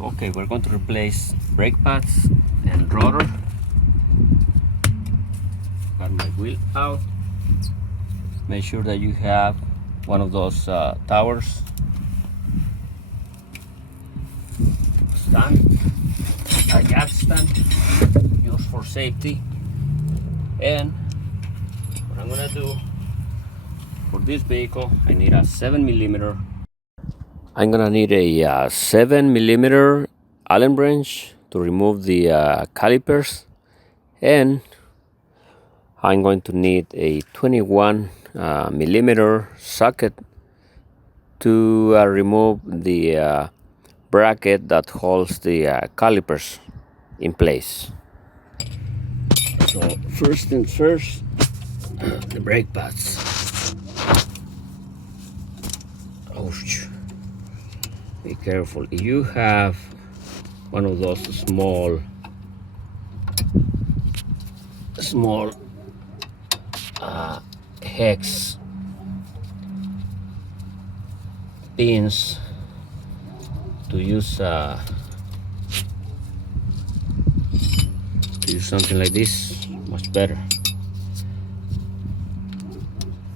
Okay, we're going to replace brake pads and rotor. Got my wheel out. Make sure that you have one of those towers stand, a jack stand used for safety. And what I'm gonna do for this vehicle, I need a 7mm. I'm gonna need a 7mm Allen wrench to remove the calipers, and I'm going to need a 21mm socket to remove the bracket that holds the calipers in place. So first things first, the brake pads. Ouch. Be careful. If you have one of those small hex pins to use something like this, much better.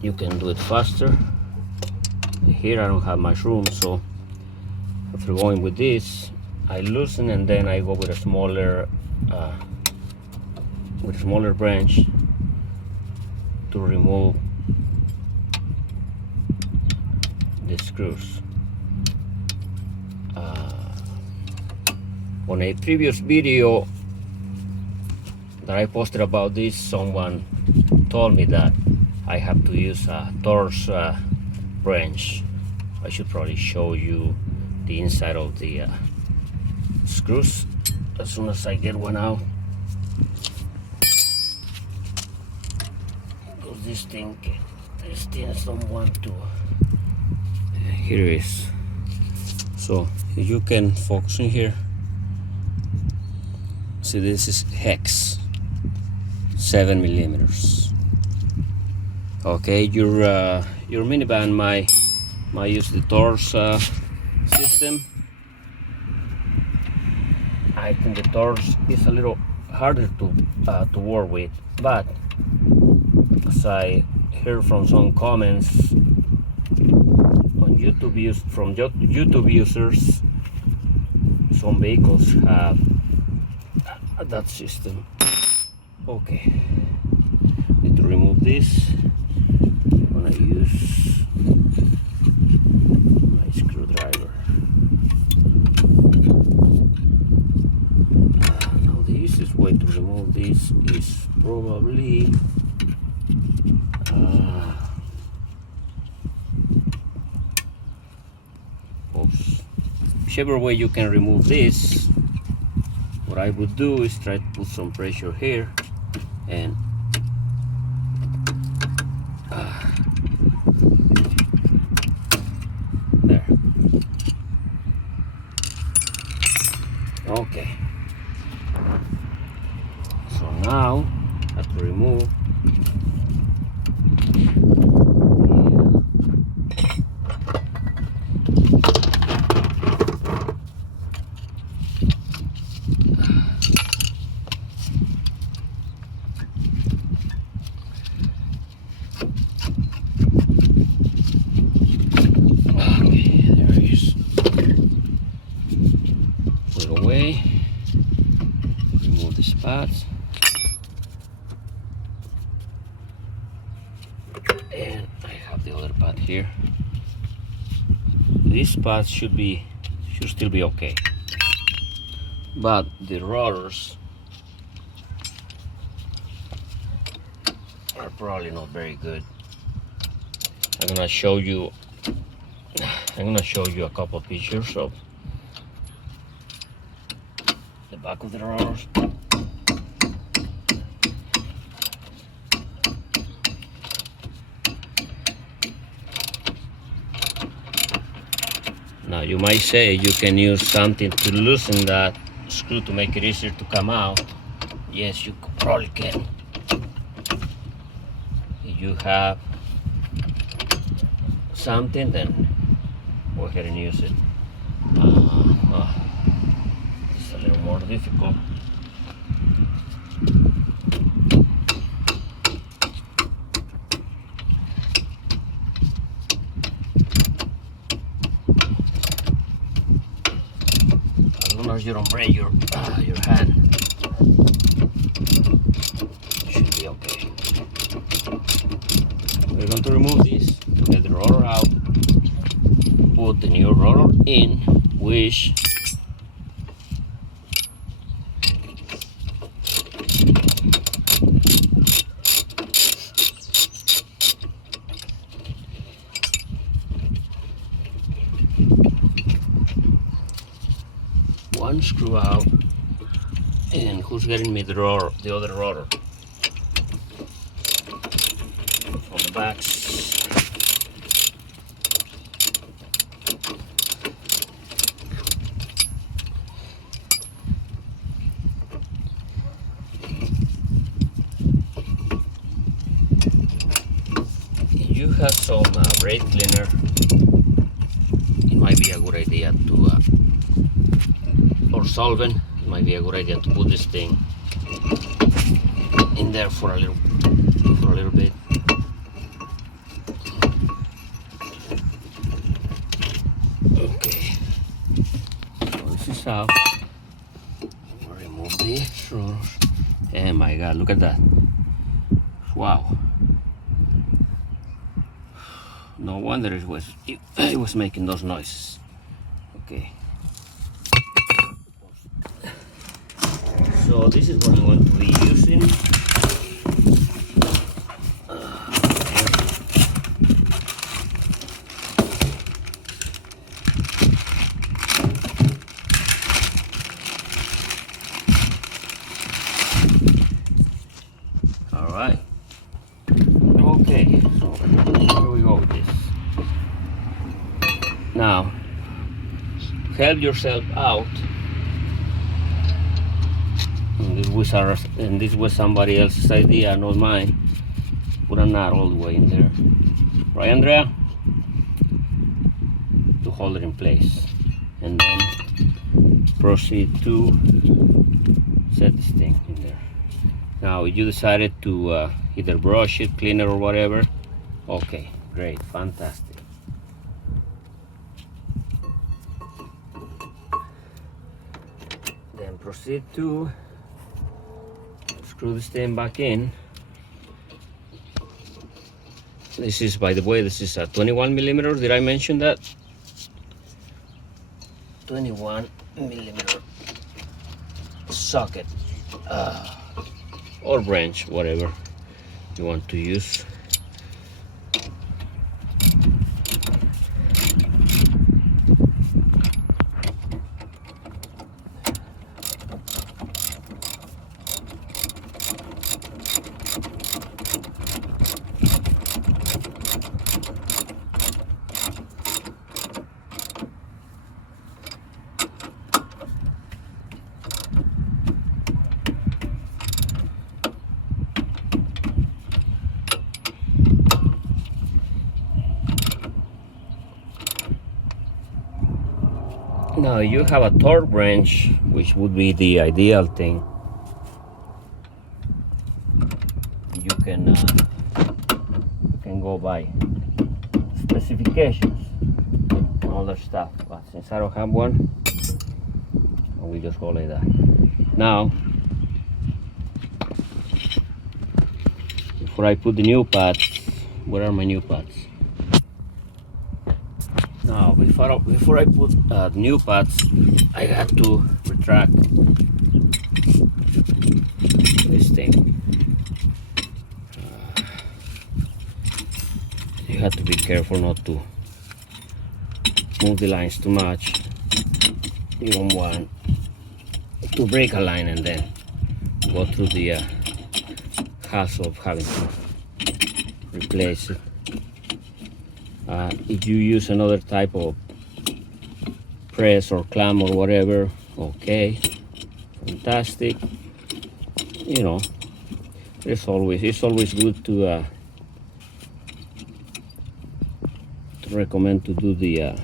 You can do it faster. Here I don't have much room, so after going with this, I loosen and then I go with a smaller branch to remove the screws. On a previous video that I posted about this, someone told me that I have to use a Rotors branch. I should probably show you the inside of the screws as soon as I get one out. Because this thing don't want to. Here it is. So you can focus in here. See, this is hex 7mm. Okay, your minivan might use the Rotors system. I think the Rotors is a little harder to work with, but as I heard from some comments on YouTube from YouTube users, some vehicles have that system. Okay, need to remove this. I'm gonna use my screwdriver. Now the easiest way to remove this is probably whichever way you can remove this. What I would do is try to put some pressure here and there. Okay. So now I have to remove remove the spots, and I have the other part here. These spots should still be okay, but the rotors are probably not very good. I'm gonna show you a couple pictures of the back of the rotors. Now you might say you can use something to loosen that screw to make it easier to come out. Yes, you probably can. If you have something, then go ahead and use it. difficult. As long as you don't break your hand, it should be okay. We're going to remove this, get the rotor out, put the new rotor in, which one screw out. And who's getting me the rotor, the other rotor? On the backs. If you have some brake cleaner, it might be a good idea to, or solvent, it might be a good idea to put this thing in there for a little bit. Okay, so this is out. Remove the rotors. Oh my God, look at that! Wow. No wonder it was making those noises. Okay. So this is what I'm going to be using. All right. Okay. So here we go with this. Now, help yourself out. And this was somebody else's idea, not mine. Put a knot all the way in there. Right, Andrea? To hold it in place. And then proceed to set this thing in there. Now, you decided to either brush it, clean it, or whatever. Okay, great, fantastic. Then proceed to screw this thing back in. This is, by the way, this is a 21 millimeter. Did I mention that? 21 millimeter socket or branch, whatever you want to use. Now you have a torque wrench, which would be the ideal thing. You can go by specifications and all that stuff. But since I don't have one, we just go like that. Now, before I put the new pads, where are my new pads? Now, before I put new pads, I have to retract this thing. You have to be careful not to move the lines too much. You don't want to break a line and then go through the hassle of having to replace it. If you use another type of press or clamp or whatever, okay, fantastic. You know, it's always good to recommend to do the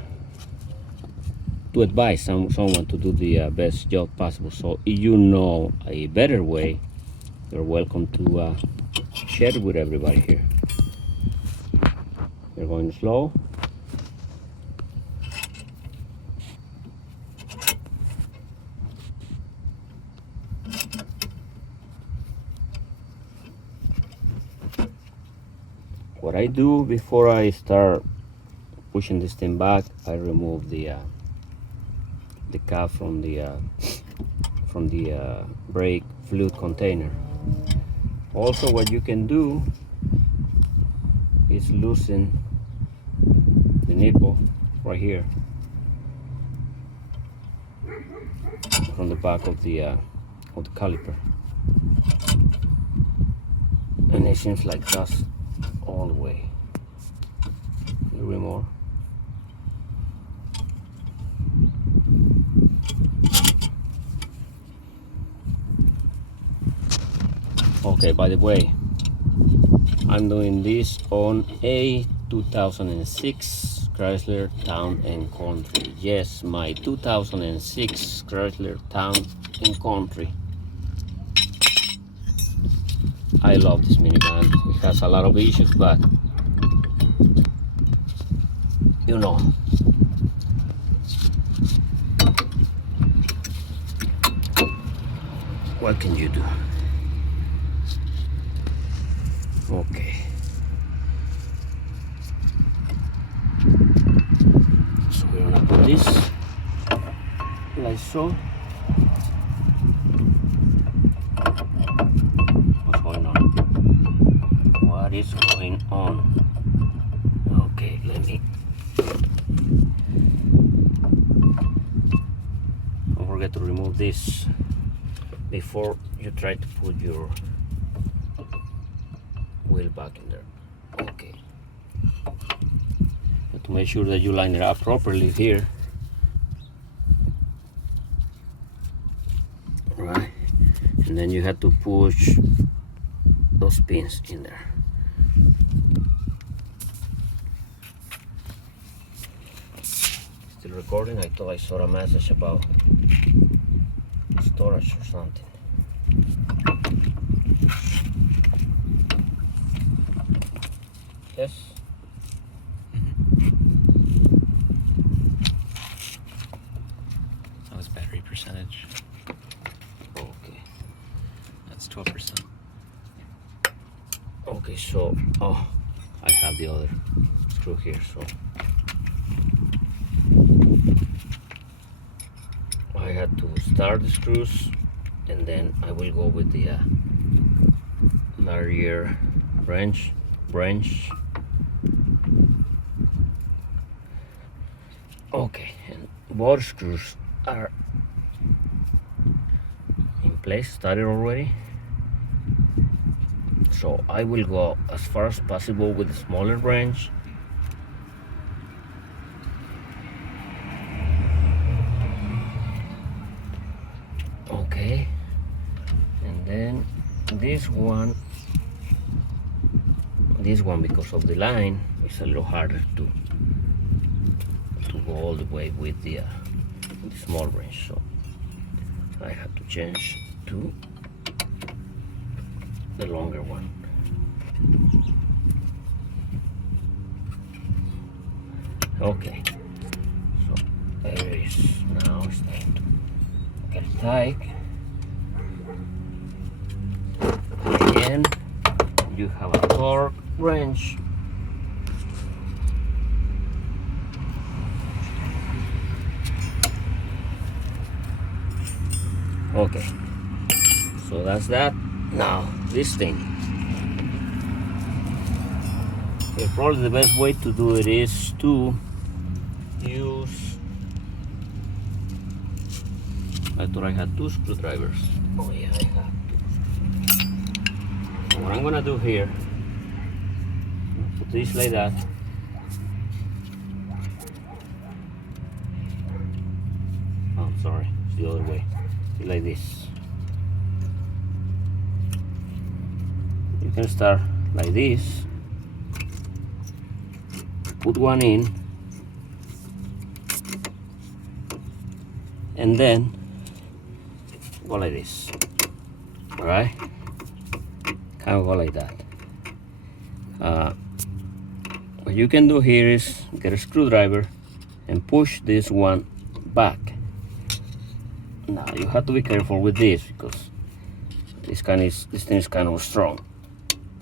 to advise someone to do the best job possible. So if you know a better way, you're welcome to share it with everybody here. We're going slow. What I do before I start pushing this thing back, I remove the cap from the brake fluid container. Also, what you can do is loosen the nipple right here from the back of the caliper, and it seems like that's all the way. A little bit more. Okay, by the way, I'm doing this on a 2006 Chrysler Town and Country. Yes, my 2006 Chrysler Town and Country. I love this minivan. It has a lot of issues, but you know, what can you do? Okay. So we're gonna put this like so. What's going on? What is going on? Okay, let me. Don't forget to remove this before you try to put your wheel back in there. Okay. To make sure that you line it up properly here. Right. And then you have to push those pins in there. Still recording? I thought I saw a message about storage or something. Yes? That was battery percentage. Okay. That's 12%. Okay, so, oh, I have the other screw here, so I had to start the screws, and then I will go with the larger branch. Okay, and both screws are in place, started already. So I will go as far as possible with the smaller branch. Okay, and then this one because of the line is a little harder to go all the way with the small branch, so I have to change to the longer one. Okay, so there it is. Now it's time to get it tight. Again, you have a torque wrench. Okay, so that's that. Now this thing, okay, probably the best way to do it is to use, I thought I had two screwdrivers. Oh yeah, I have two. So what I'm gonna do here, put this like that. Oh, sorry, it's the other way. Like this. You can start like this, put one in, and then go like this. All right, kind of go like that. What you can do here is get a screwdriver and push this one back. Now you have to be careful with this because this thing is kind of strong.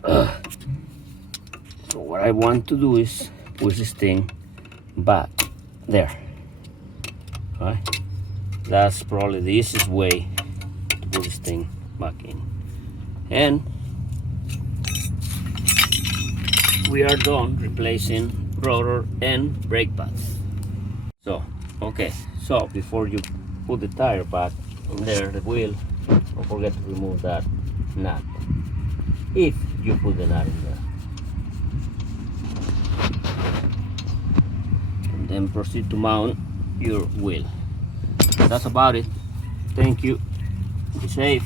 So what I want to do is push this thing back there. All right, that's probably the easiest way to put this thing back in. And we are done replacing rotor and brake pads. So okay, so before you put the tire back in there, the wheel, don't forget to remove that nut, if you put the nut in there. And then proceed to mount your wheel. That's about it. Thank you. Be safe.